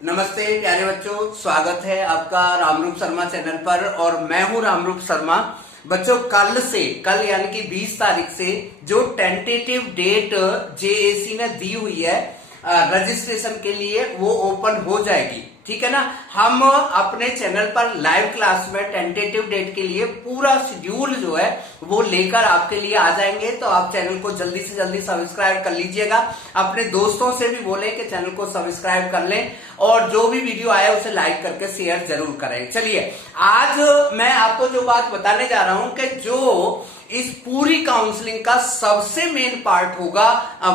नमस्ते प्यारे बच्चों, स्वागत है आपका रामरूप शर्मा चैनल पर। और मैं हूं रामरूप शर्मा। बच्चों, कल यानी कि 20 तारीख से जो टेंटेटिव डेट जेएसी ने दी हुई है रजिस्ट्रेशन के लिए, वो ओपन हो जाएगी। ठीक है ना। हम अपने चैनल पर लाइव क्लास में टेंटेटिव डेट के लिए पूरा शेड्यूल जो है वो लेकर आपके लिए आ जाएंगे। तो आप चैनल को जल्दी से जल्दी सब्सक्राइब कर लीजिएगा। अपने दोस्तों से भी बोले कि चैनल को सब्सक्राइब कर लें और जो भी वीडियो आए उसे लाइक करके शेयर जरूर करें। चलिए, आज मैं आपको जो बात बताने जा रहा हूं कि जो इस पूरी काउंसलिंग का सबसे मेन पार्ट होगा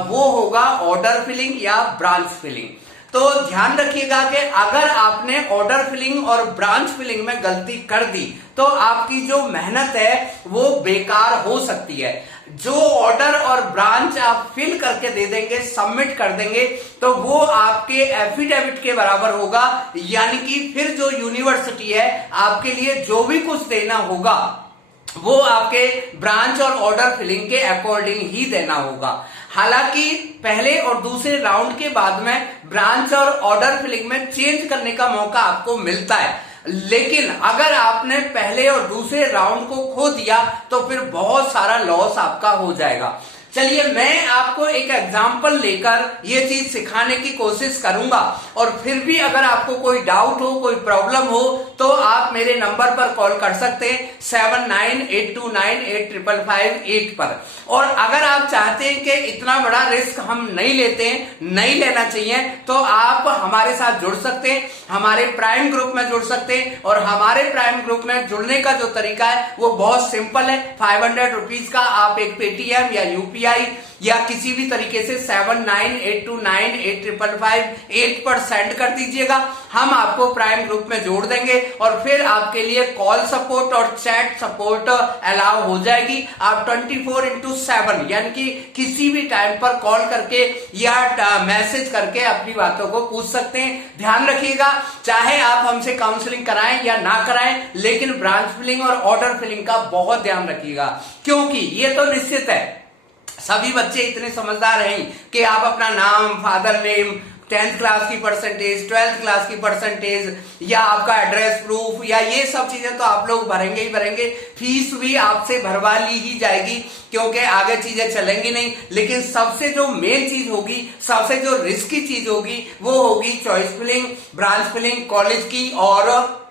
वो होगा ऑर्डर फिलिंग या ब्रांच फिलिंग। तो ध्यान रखिएगा कि अगर आपने ऑर्डर फिलिंग और ब्रांच फिलिंग में गलती कर दी तो आपकी जो मेहनत है वो बेकार हो सकती है। जो ऑर्डर और ब्रांच आप फिल करके दे देंगे, सबमिट कर देंगे, तो वो आपके एफिडेविट के बराबर होगा। यानी कि फिर जो यूनिवर्सिटी है आपके लिए जो भी कुछ देना होगा वो आपके ब्रांच और ऑर्डर फिलिंग के अकॉर्डिंग ही देना होगा। हालांकि पहले और दूसरे राउंड के बाद में ब्रांच और ऑर्डर फिलिंग में चेंज करने का मौका आपको मिलता है, लेकिन अगर आपने पहले और दूसरे राउंड को खो दिया तो फिर बहुत सारा लॉस आपका हो जाएगा। चलिए, मैं आपको एक एग्जाम्पल लेकर ये चीज सिखाने की कोशिश करूंगा और फिर भी अगर आपको कोई डाउट हो, कोई प्रॉब्लम हो तो आप मेरे नंबर पर कॉल कर सकते हैं 7982985558 पर। और अगर आप चाहते हैं कि इतना बड़ा रिस्क हम नहीं लेते हैं, नहीं लेना चाहिए, तो आप हमारे साथ जुड़ सकते हैं, हमारे प्राइम ग्रुप में जुड़ सकते हैं। और हमारे प्राइम ग्रुप में जुड़ने का जो तरीका है वो बहुत सिंपल है। 500 रुपीज का आप एक पेटीएम या यूपीआई या किसी भी तरीके से 7982985558 पर सेंड कर दीजिएगा। हम आपको प्राइम ग्रुप में जोड़ देंगे और फिर आपके लिए कॉल सपोर्ट और चैट सपोर्ट अलाउ हो जाएगी। आप 24/7 यानी कि किसी भी टाइम पर कॉल करके या मैसेज करके अपनी बातों को पूछ सकते हैं। ध्यान रखिएगा, चाहे आप हमसे काउंसलिंग कराएं या ना कराएं, लेकिन ब्रांच फिलिंग और ऑर्डर फिलिंग का बहुत ध्यान रखिएगा, क्योंकि ये तो निश्चित है सभी बच्चे इतने समझदार हैं कि आप अपना नाम, फादर नेम, 10th क्लास की परसेंटेज, 12th क्लास की परसेंटेज या आपका एड्रेस प्रूफ या ये सब चीजें तो आप लोग भरेंगे ही भरेंगे। फीस भी आपसे भरवा ली ही जाएगी क्योंकि आगे चीजें चलेंगी नहीं। लेकिन सबसे जो मेन चीज होगी, सबसे जो रिस्की चीज होगी वो होगी choice filling, branch filling, college की और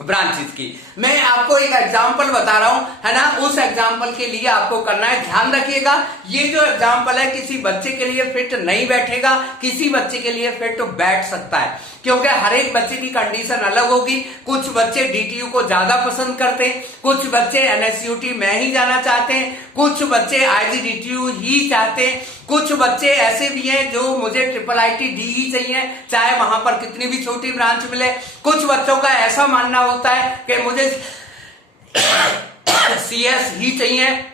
ब्रांचेस की। मैं आपको एक एग्जांपल बता रहा हूं, है ना। उस एग्जांपल के लिए आपको करना है, ध्यान रखिएगा, ये जो एग्जांपल है किसी बच्चे के लिए फिट नहीं बैठेगा, किसी बच्चे के लिए फिट बैठ सकता है, क्योंकि हर एक बच्चे की कंडीशन अलग होगी। कुछ बच्चे डीटीयू को ज्यादा पसंद करते हैं, कुछ बच्चे एनएसयूटी में ही जाना चाहते हैं, कुछ बच्चे आईजीडीटीयू ही चाहते हैं, कुछ बच्चे ऐसे भी हैं जो मुझे IIIT-D ही चाहिए, चाहे वहां पर कितनी भी छोटी ब्रांच मिले। कुछ बच्चों का ऐसा मानना होता है कि मुझे CS ही चाहिए,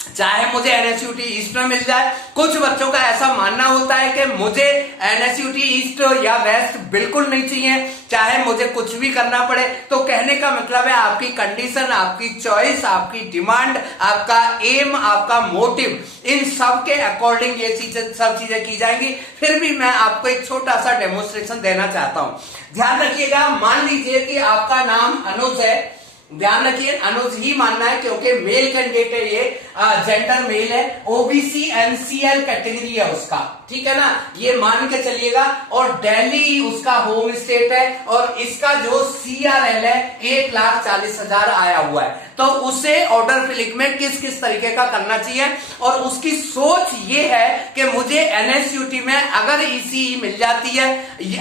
चाहे मुझे एनएसयूटी ईस्ट में मिल जाए। कुछ बच्चों का ऐसा मानना होता है कि मुझे एनएसयूटी ईस्ट या वेस्ट बिल्कुल नहीं चाहिए, चाहे मुझे कुछ भी करना पड़े। तो कहने का मतलब है आपकी कंडीशन, आपकी चॉइस, आपकी डिमांड, आपका एम, आपका मोटिव, इन सब के अकॉर्डिंग ये सब चीजें की जाएंगी। फिर भी मैं आपको एक छोटा सा डेमोन्स्ट्रेशन देना चाहता हूं। ध्यान रखिएगा, मान लीजिए कि आपका नाम अनुज है। ध्यान रखिए, अनुज ही मानना है क्योंकि मेल कैंडिडेट है, ये जेंडर मेल है, ओबीसी NCL कैटेगरी है उसका, ठीक है ना, ये मान के चलिएगा। और दिल्ली उसका होम स्टेट है और इसका जो CRL है 1,40,000 आया हुआ है। तो उसे ऑर्डर फिलिंग में किस किस तरीके का करना चाहिए, और उसकी सोच ये है कि मुझे NSUT में अगर ECE मिल जाती है,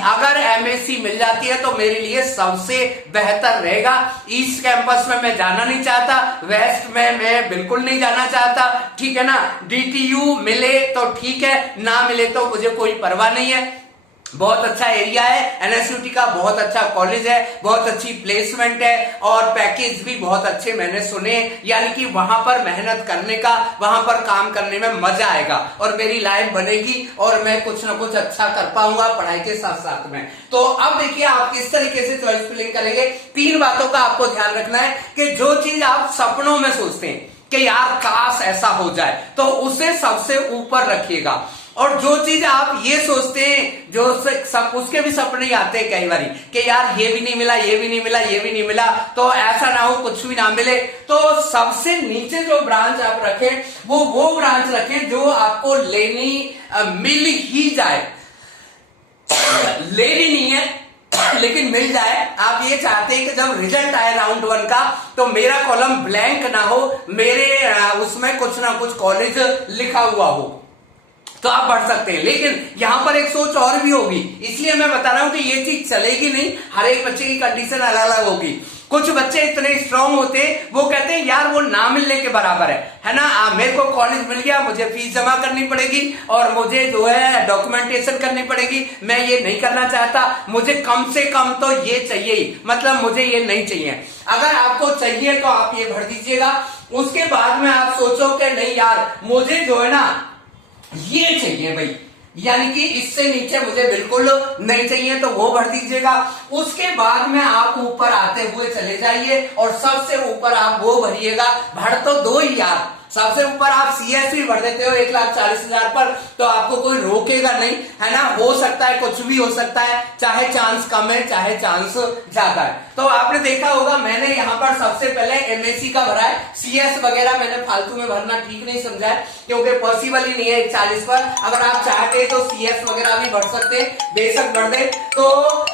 अगर MSc मिल जाती है तो मेरे लिए सबसे बेहतर रहेगा। ईस्ट कैंपस में मैं जाना नहीं चाहता, वेस्ट में मैं बिल्कुल नहीं जाना चाहता, ठीक है ना। DTU मिले तो ठीक है, ना मिले तो मुझे कोई परवाह नहीं है। बहुत अच्छा एरिया है, एनएसयूटी का बहुत अच्छा कॉलेज है, बहुत अच्छी प्लेसमेंट है और पैकेज भी बहुत अच्छे मैंने सुने। यानी कि वहां पर मेहनत करने का, वहां पर काम करने में मजा आएगा और मेरी लाइफ बनेगी और मैं कुछ ना कुछ अच्छा कर पाऊंगा पढ़ाई के साथ साथ में। तो अब देखिए आप किस तरीके से चॉइस फिलिंग करेंगे। 3 बातों का आपको ध्यान रखना है कि जो चीज आप सपनों में सोचते हैं कि यार काश ऐसा हो जाए, तो उसे सबसे ऊपर रखिएगा। और जो चीज आप ये सोचते हैं जो सब उसके भी सपने आते हैं कई बार कि यार ये भी नहीं मिला, ये भी नहीं मिला, ये भी नहीं मिला, तो ऐसा ना हो कुछ भी ना मिले, तो सबसे नीचे जो ब्रांच आप रखें वो ब्रांच रखें जो आपको लेनी मिल ही जाए। लेनी नहीं है लेकिन मिल जाए। आप ये चाहते हैं कि जब रिजल्ट आए राउंड 1 का तो मेरा कॉलम ब्लैंक ना हो, मेरे उसमें कुछ ना कुछ कॉलेज लिखा हुआ हो, तो आप पढ़ सकते हैं। लेकिन यहां पर एक सोच और भी होगी, इसलिए मैं बता रहा हूं कि ये चीज चलेगी नहीं। हर एक बच्चे की कंडीशन अलग अलग होगी। कुछ बच्चे इतने स्ट्रांग होते हैं, वो कहते हैं यार वो ना मिलने के बराबर है ना, मेरे को कॉलेज मिल गया, मुझे फीस जमा करनी पड़ेगी और मुझे जो है डॉक्यूमेंटेशन करनी पड़ेगी, मैं ये नहीं करना चाहता, मुझे कम से कम तो ये चाहिए ही, मतलब मुझे ये नहीं चाहिए। अगर आपको चाहिए तो आप ये भर दीजिएगा। उसके बाद में आप सोचो कि नहीं यार मुझे जो है ना ये चाहिए भाई, यानी कि इससे नीचे मुझे बिल्कुल नहीं चाहिए, तो वो भर दीजिएगा। उसके बाद में आप ऊपर आते हुए चले जाइए और सबसे ऊपर आप वो भरिएगा। भर तो दो ही यार, सबसे ऊपर आप सीएस भी भर देते हो 1,40,000 पर, तो आपको कोई रोकेगा नहीं, है ना। हो सकता है कुछ भी हो सकता है, चाहे चांस कम है चाहे चांस ज्यादा है। तो आपने देखा होगा मैंने यहाँ पर सबसे पहले एमएससी का भरा है, सीएस वगैरह मैंने फालतू में भरना ठीक नहीं समझा है, क्योंकि पॉसिबल ही नहीं है 140 पर। अगर आप चाहते तो सीएस वगैरह भी भर सकते, बेशक भर दे। तो